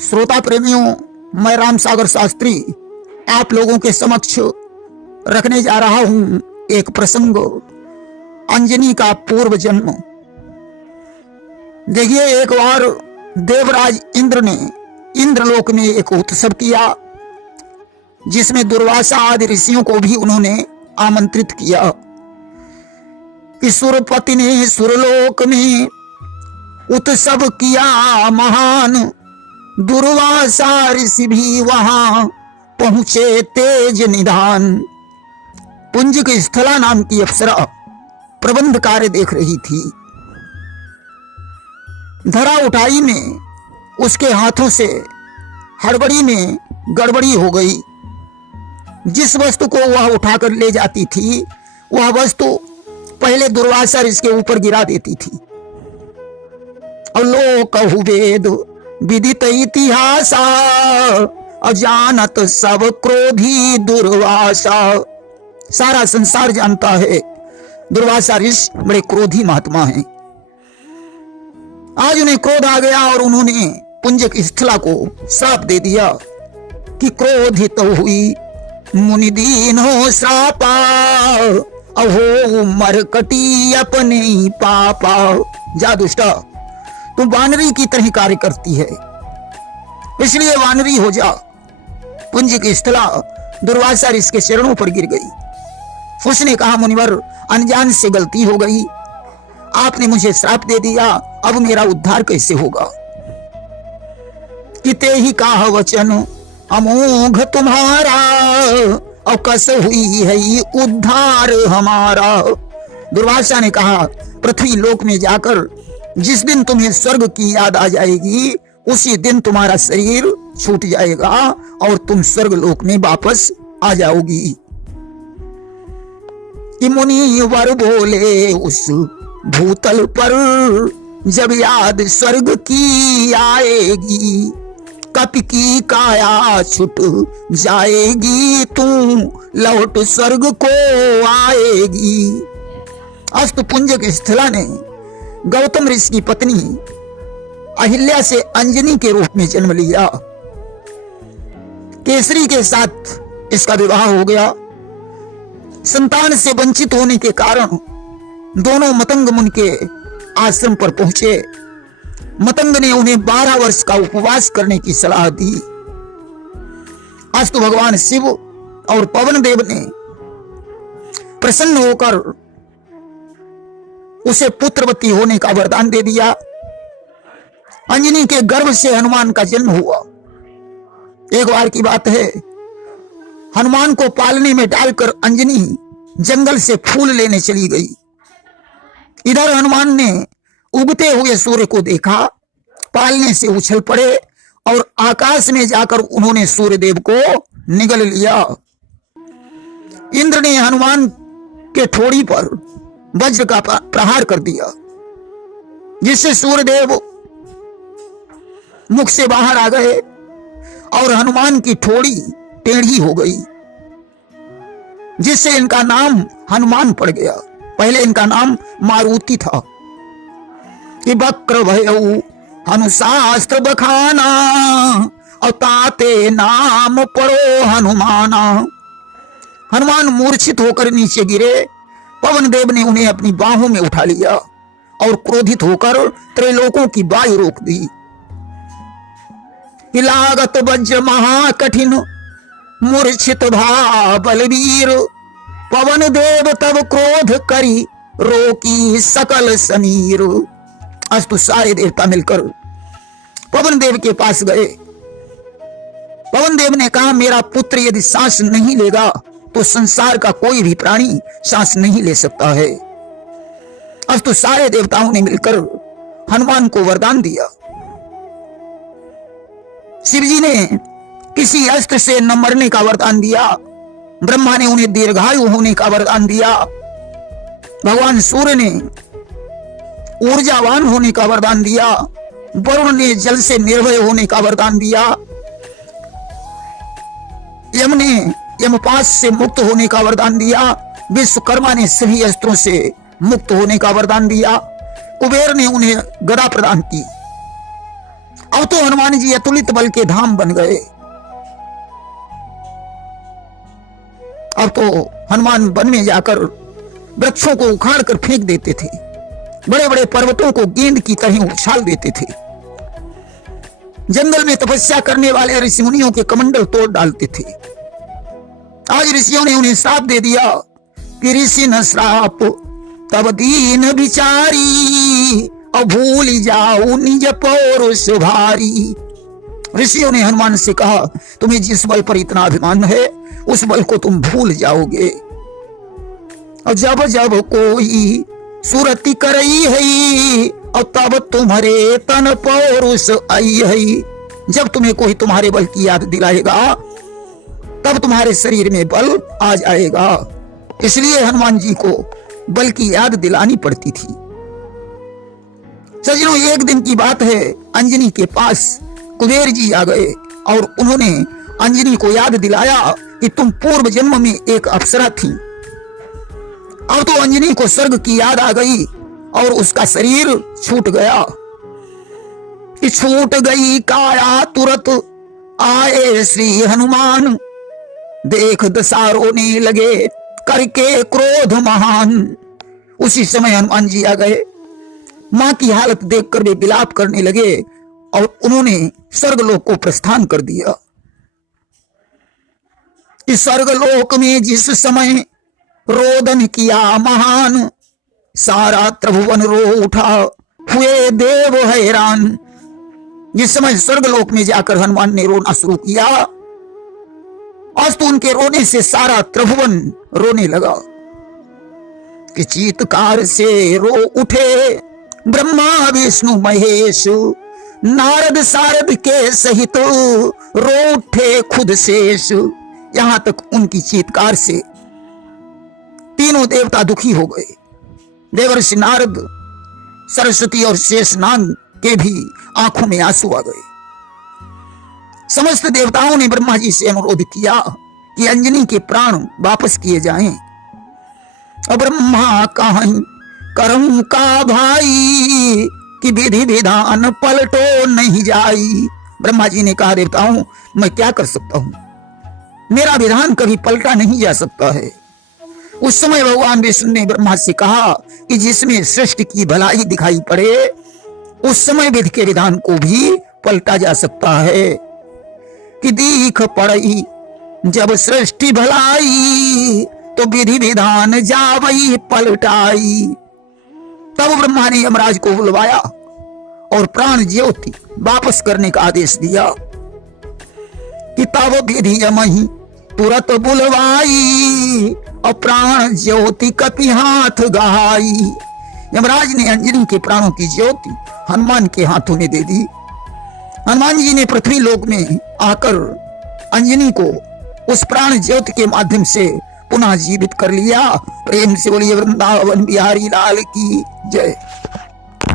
श्रोता प्रेमियों, मैं राम सागर शास्त्री आप लोगों के समक्ष रखने जा रहा हूं एक प्रसंग, अंजनी का पूर्व जन्म। देखिए, एक बार देवराज इंद्र ने इंद्रलोक में एक उत्सव किया, जिसमें दुर्वासा आदि ऋषियों को भी उन्होंने आमंत्रित किया कि सुरपति ने सुरलोक में उत्सव किया महान, दुर्वासा ऋषि भी वहां पहुंचे तेज निधान। पुंजिक स्थला नाम की अप्सरा प्रबंध कार्य देख रही थी। धरा उठाई में उसके हाथों से हड़बड़ी में गड़बड़ी हो गई। जिस वस्तु को वह उठाकर ले जाती थी, वह वस्तु पहले दुर्वासा ऋषि के ऊपर गिरा देती थी। और लोक वेद विदित इतिहासा, अजानत सब क्रोधी दुर्वासा। सारा संसार जानता है दुर्वासा ऋषि बड़े क्रोधी महात्मा हैं। आज उन्हें क्रोध आ गया और उन्होंने पुंजिक स्थला को श्राप दे दिया कि क्रोधित हुई मुनिदीन हो श्रापा, अहो मरकटी अपने पापा। जा दुष्टा, तुम वानरी की तरह कार्य करती है, इसलिए वानरी हो जा। पुंजिक स्थला दुर्वासा ऋषि के चरणों पर गिर गई। उसने कहा, मुनिवर, अनजान से गलती हो गई, आपने मुझे श्राप दे दिया, अब मेरा उद्धार कैसे होगा। किते ही कहा वचन अमोघ तुम्हारा, और कस हुई है उद्धार हमारा। दुर्वासा ने कहा, पृथ्वी लोक में जाकर जिस दिन तुम्हें स्वर्ग की याद आ जाएगी, उसी दिन तुम्हारा शरीर छूट जाएगा और तुम स्वर्ग लोक में वापस आ जाओगी। कि मुनि वर बोले उस भूतल पर, जब याद स्वर्ग की आएगी, कप की काया छुट जाएगी, तू लौट स्वर्ग को आएगी। अस्त पुंजिक स्थला ने गौतम ऋषि की पत्नी अहिल्या से अंजनी के रूप में जन्म लिया। केसरी के साथ इसका विवाह हो गया। संतान से वंचित होने के कारण दोनों मतंग मुनि के आश्रम पर पहुंचे। मतंग ने उन्हें 12 वर्ष का उपवास करने की सलाह दी। अस्तु भगवान शिव और पवन देव ने प्रसन्न होकर उसे पुत्रवती होने का वरदान दे दिया। अंजनी के गर्भ से हनुमान का जन्म हुआ। एक बार की बात है, हनुमान को पालने में डालकर अंजनी जंगल से फूल लेने चली गई। इधर हनुमान ने उगते हुए सूर्य को देखा, पालने से उछल पड़े और आकाश में जाकर उन्होंने सूर्यदेव को निगल लिया। इंद्र ने हनुमान के ठोड़ी पर वज्र का प्रहार कर दिया, जिससे सूर्यदेव मुख से बाहर आ गए और हनुमान की ठोड़ी टेढ़ी हो गई, जिससे इनका नाम हनुमान पड़ गया। पहले इनका नाम मारुति था। कि वक्र भयऊ हनुशास्त्र बखाना, और ताते नाम पड़ो हनुमाना। हनुमान मूर्छित होकर नीचे गिरे। पवन देव ने उन्हें अपनी बाहों में उठा लिया और क्रोधित होकर त्रैलोकों की वायु रोक दी। लागत वज्र महाकठिन, मूर्छित भा बलवीर, पवन देव तब क्रोध करी, रोकी सकल समीर। अस्तु सारे देवता मिलकर पवन देव के पास गए। पवन देव ने कहा, मेरा पुत्र यदि सांस नहीं लेगा तो संसार का कोई भी प्राणी सांस नहीं ले सकता है। अस्तु सारे देवताओं ने मिलकर हनुमान को वरदान दिया। शिवजी ने किसी अस्त्र से न मरने का वरदान दिया। ब्रह्मा ने उन्हें दीर्घायु होने का वरदान दिया। भगवान सूर्य ने ऊर्जावान होने का वरदान दिया। वरुण ने जल से निर्भय होने का वरदान दिया। यम ने यमपाश से मुक्त होने का वरदान दिया। विश्वकर्मा ने सभी अस्त्रों से मुक्त होने का वरदान दिया। कुबेर ने उन्हें गदा प्रदान की अब तो हनुमान जी अतुलित बल के धाम बन गए। अब तो हनुमान वन में जाकर वृक्षों को उखाड़ कर फेंक देते थे, बड़े बड़े पर्वतों को गेंद की तरह उछाल देते थे, जंगल में तपस्या करने वाले ऋषि मुनियों के कमंडल तोड़ डालते थे। आज ऋषियों ने उन्हें श्राप दे दिया कि ऋषि न श्राप तब दीन बिचारी, अब भूल जाओ निज पौरुष भारी। ऋषियों ने हनुमान से कहा, तुम्हें जिस बल पर इतना अभिमान है उस बल को तुम भूल जाओगे। और जब जब कोई सुरति करई है और तब तुम्हारे तन पौरुष आई है। जब तुम्हें कोई तुम्हारे बल की याद दिलाएगा तब तुम्हारे शरीर में बल आ जाएगा। इसलिए हनुमान जी को बल की याद दिलानी पड़ती थी। सज्जनों, एक दिन की बात है, अंजनी के पास कुबेर जी आ गए और उन्होंने अंजनी को याद दिलाया कि तुम पूर्व जन्म में एक अप्सरा थी। अब तो अंजनी को स्वर्ग की याद आ गई और उसका शरीर छूट गया। कि छूट गई काया तुरंत आए श्री हनुमान, देख दशा रोने लगे करके क्रोध महान। उसी समय हनुमान जी आ गए। मां की हालत देखकर वे विलाप करने लगे और उन्होंने स्वर्गलोक को प्रस्थान कर दिया। इस स्वर्गलोक में जिस समय रोदन किया महान, सारा त्रिभुवन रो उठा हुए देव हैरान। जिस समय स्वर्गलोक में जाकर हनुमान ने रोना शुरू किया, आज तो उनके रोने से सारा त्रिभुवन रोने लगा। कि चीत्कार से रो उठे ब्रह्मा विष्णु महेश, नारद सारद के सहित रो उठे खुद शेष। यहां तक उनकी चीत्कार से तीनों देवता दुखी हो गए। देवर्षि नारद, सरस्वती और शेषनाग के भी आंखों में आंसू आ गए। समस्त देवताओं ने ब्रह्मा जी से अनुरोध किया कि अंजनी के प्राण वापस किए जाएं। अब ब्रह्मा कहन करम का भाई कि विधि विधान पलटो नहीं जाई। ब्रह्मा जी ने कहा, देवताओं मैं क्या कर सकता हूं, मेरा विधान कभी पलटा नहीं जा सकता है। उस समय भगवान विष्णु ने ब्रह्मा से कहा कि जिसमें सृष्टि की भलाई दिखाई पड़े उस समय विधि के विधान को भी पलटा जा सकता है। कि दीख पड़ई जब सृष्टि भलाई, तो विधि विधान जावई पलटाई। तब ब्रह्मा ने यमराज को बुलवाया और प्राण ज्योति वापस करने का आदेश दिया। कि तब विधि यमही तुरंत बुलवाई और प्राण ज्योति कपि हाथ गहाई। यमराज ने अंजनी के प्राणों की ज्योति हनुमान के हाथों में दे दी। हनुमान जी ने पृथ्वी लोक में आकर अंजनी को उस प्राण ज्योति के माध्यम से पुनः जीवित कर लिया। प्रेम से बोलिए वृंदावन बिहारी लाल की जय।